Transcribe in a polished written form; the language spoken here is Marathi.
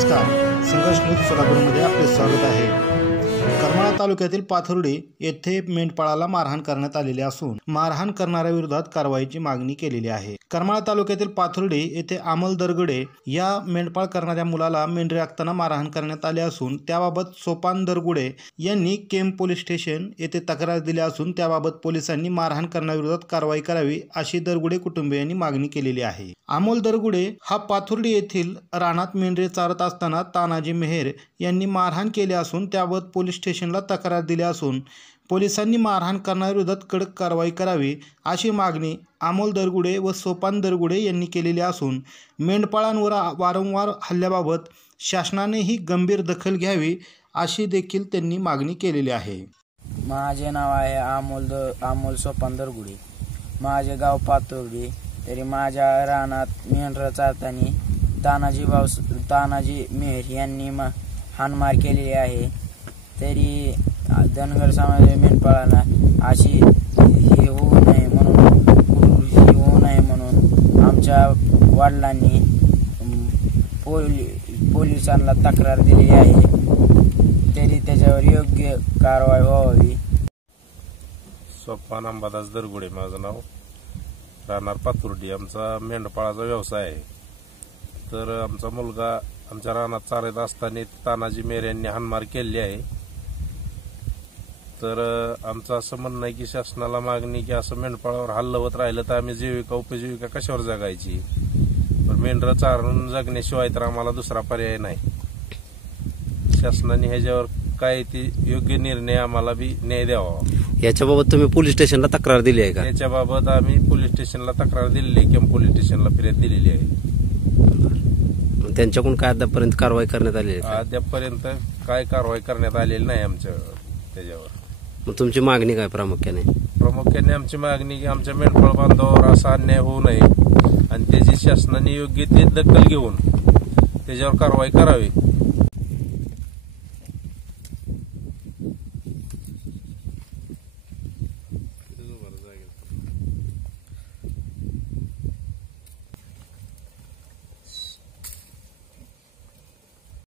नमस्कार, संघर्ष न्यूज सोलापूरमध्ये आपले स्वागत आहे। करमाळा तालुक्यातील पाथर्डी येथे मेंढपाळाला मारहाण करण्यात आलेली असून मारहाण करणाऱ्या विरोधात कारवाईची मागणी केलेली आहे। करमाळा तालुक्यातील पाथर्डी येथे अमोल दरगुडे या मेंढपाळ करणाऱ्या मुलाला मेंढरे राखताना मारहाण करण्यात आले असून त्याबाबत सोपान दरगुडे यांनी केम पोलीस स्टेशन येथे तक्रार दिली असून त्याबाबत पोलिसांनी मारहाण करण्याविरोधात कारवाई करावी अशी दरगुडे कुटुंबियांनी मागणी केलेली आहे। अमोल दरगुडे हा पाथर्डी येथील रानात मेंढरे चारत असताना तानाजी मेहर यांनी मारहाण केली असून त्याबाबत पोलीस स्टेशनला तक्रार दिली असून पोलिसांनी मारहाण करणाऱ्याविरोधात कडक कारवाई करावी अशी मागणी अमोल दरगुडे व सोपान दरगुडे यांनी केलेली असून मेंढपाळांवर वारंवार हल्ल्याबाबत शासनानेही गंभीर दखल घ्यावी अशी देखील त्यांनी मागणी केलेली आहे। माझे नाव आहे अमोल सोपान दरगुडे। माझे गाव पाथर्डी। तरी माझ्या रानात मेंढरं चारताना तानाजी मेहर यांनी हाणमार केलेली आहे। तरी धनगर समाज मेंढपाळांना अशी ही होऊ नये म्हणून आमच्या वडिलांनी पोलिसांना तक्रार दिली आहे। तरी त्याच्यावर योग्य कारवाई व्हावी। सोपान अंबादास दरगुडे माझं नाव, राहणार पाथर्डी। आमचा मेंढपाळाचा व्यवसाय आहे। तर आमचा मुलगा आमच्या रानात चारत असताना तानाजी मेहर यांनी हाणमार केली आहे। तर आमचं असं म्हणणं आहे की शासनाला मागणी की असं मेंढपाळावर हल्ला होत राहिलं तर आम्ही जीविका उपजीविका कशावर जगायची। पण मेंढरं चारून जगण्याशिवाय तर आम्हाला दुसरा पर्याय नाही। शासनाने ह्याच्यावर काय ती योग्य निर्णय आम्हाला बी न्याय द्यावा। याच्याबाबत तुम्ही पोलीस स्टेशनला तक्रार दिली आहे का? याच्याबाबत आम्ही पोलीस स्टेशनला तक्रार दिलेली आहे, केम पोलीस स्टेशनला फिर्याद दिलेली आहे। त्यांच्याकडून काय अद्यापर्यंत कारवाई करण्यात आली आहे? अद्यापर्यंत काय कारवाई करण्यात आलेली नाही आमच्या त्याच्यावर। मग तुमची मागणी काय प्रामुख्याने? प्रामुख्याने आमची मागणी की आमच्या मेंढपाळ बांधवावर असा अन्याय होऊ नये आणि त्याची शासनाने योग्य ती दखल घेऊन त्याच्यावर कारवाई करावी।